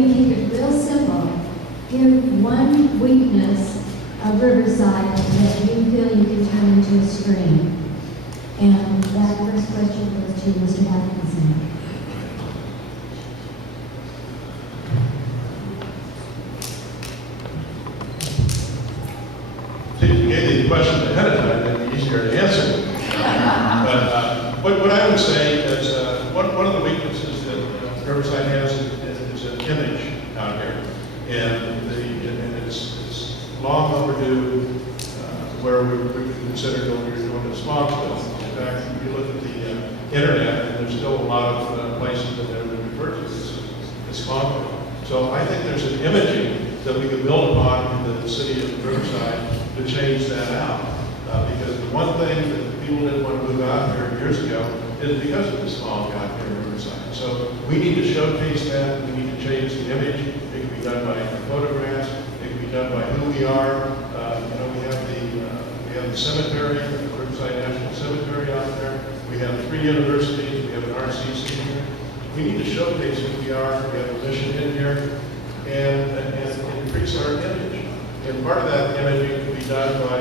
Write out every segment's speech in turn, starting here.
going to keep it real simple. Give one weakness of Riverside that you feel you can turn into a strength. And that first question goes to Mr. Atkinson. So you gave me the question ahead of time, it'd be easier to answer. But what I would say is one of the weaknesses that Riverside has is an image out here. And it's long overdue where we consider doing a smog bill. In fact, if you look at the internet, and there's still a lot of places that have been referred to as smog bill. So I think there's an imaging that we could build upon in the city of Riverside to change that out. Because the one thing that people didn't want to move out here years ago is because of the smog out here in Riverside. So we need to showcase that. We need to change the image. It can be done by photographs. It can be done by who we are. We have the cemetery, the Riverside National Cemetery out there. We have 3 universities. We have an RCC here. We need to showcase who we are. We have a mission in here, and increase our image. And part of that imaging can be done by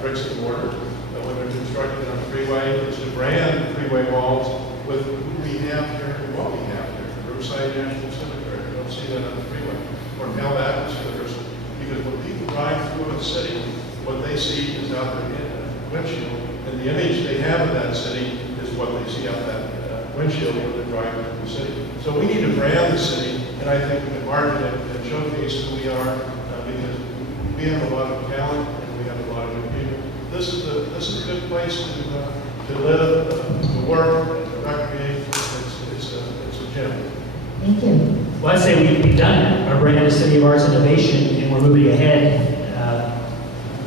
bricks and mortar. When they're constructed on a freeway, is to brand the freeway walls with who we have here and what we have here. Riverside National Cemetery. You don't see that on the freeway. Or Mel Baptist University. Because when people drive through a city, what they see is out there in the windshield. And the image they have of that city is what they see out that windshield when they're driving through the city. So we need to brand the city, and I think we can market it and showcase who we are, because we have a lot of talent and we have a lot of good people. This is a good place to live, to work, to recreate. It's a gem. Thank you. Well, I'd say we've done our brand as City of Arts Innovation, and we're moving ahead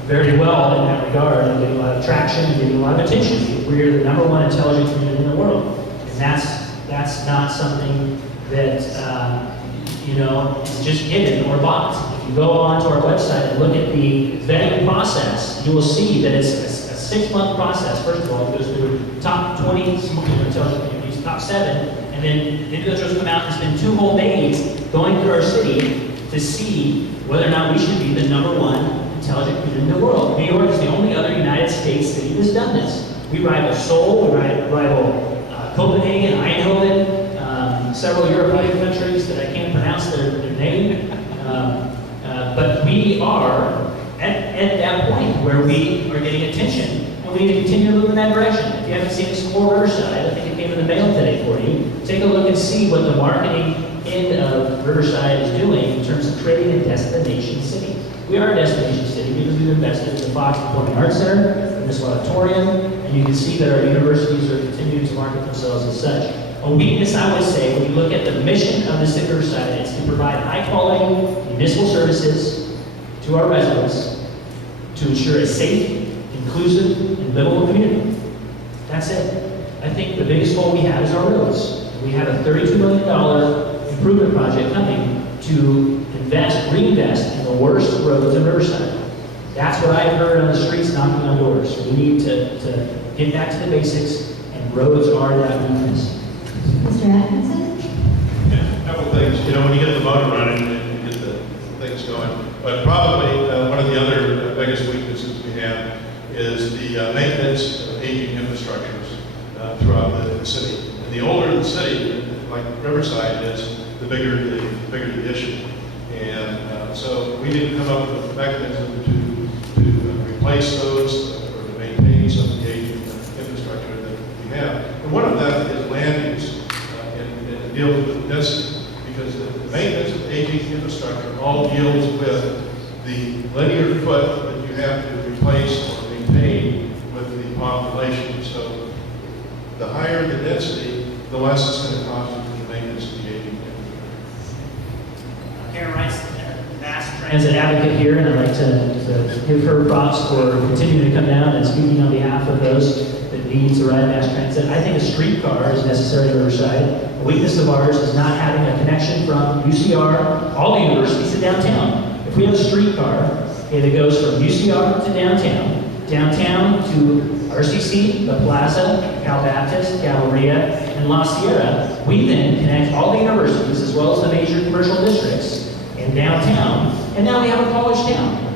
very well in that regard, and getting a lot of traction, and getting a lot of attention. We're the #1 intelligence community in the world, and that's not something that is just given or bought. If you go onto our website and look at the vetting process, you will see that it's a 6-month process. First of all, it goes through top 20 intelligence communities, top 7, and then individuals come out and spend 2 whole days going through our city to see whether or not we should be the #1 intelligent community in the world. New York is the only other United States city that's done this. We rival Seoul, we rival Copenhagen, Eindhoven, several European countries that I can't pronounce their name. But we are at that point where we are getting attention, and we need to continue to move in that direction. If you haven't seen Explore Riverside, I think it came in the mail today for you. Take a look and see what the marketing end of Riverside is doing in terms of creating a destination city. We are a destination city because we've invested in the Fox Performing Arts Center, in this auditorium, and you can see that our universities are continuing to market themselves as such. A weakness, I would say, when you look at the mission of the city of Riverside, is to provide high-quality municipal services to our residents to ensure a safe, inclusive, and livable community. That's it. I think the biggest goal we have is our roads. We have a $32 million improvement project coming to reinvest in the worst roads in Riverside. That's what I've heard on the streets knocking on doors. We need to get back to the basics, and roads are that weakness. Mr. Atkinson? Yeah, a couple things. When you get the motor running and you get the things going. But probably one of the other biggest weaknesses we have is the maintenance of aging infrastructures throughout the city. And the older the city, like Riverside is, the bigger the issue. And so we need to come up with a mechanism to replace those or to maintain some of the aging infrastructure that we have. And one of that is land use and deals with density, because the maintenance of aging infrastructure all deals with the linear foot that you have to replace or maintain with the population. So the higher the density, the less it's going to cost you for the maintenance of the aging infrastructure. Karen Rice, mass transit advocate here, and I'd like to give her props for continuing to come down and speaking on behalf of those that need to ride mass transit. I think a streetcar is necessary to Riverside. A weakness of ours is not having a connection from UCR, all the universities, to downtown. If we have a streetcar that goes from UCR to downtown to RCC, the Plaza, Cal Baptist, Galleria, and La Sierra, we then connect all the universities as well as the major commercial districts in downtown, and now we have a college town.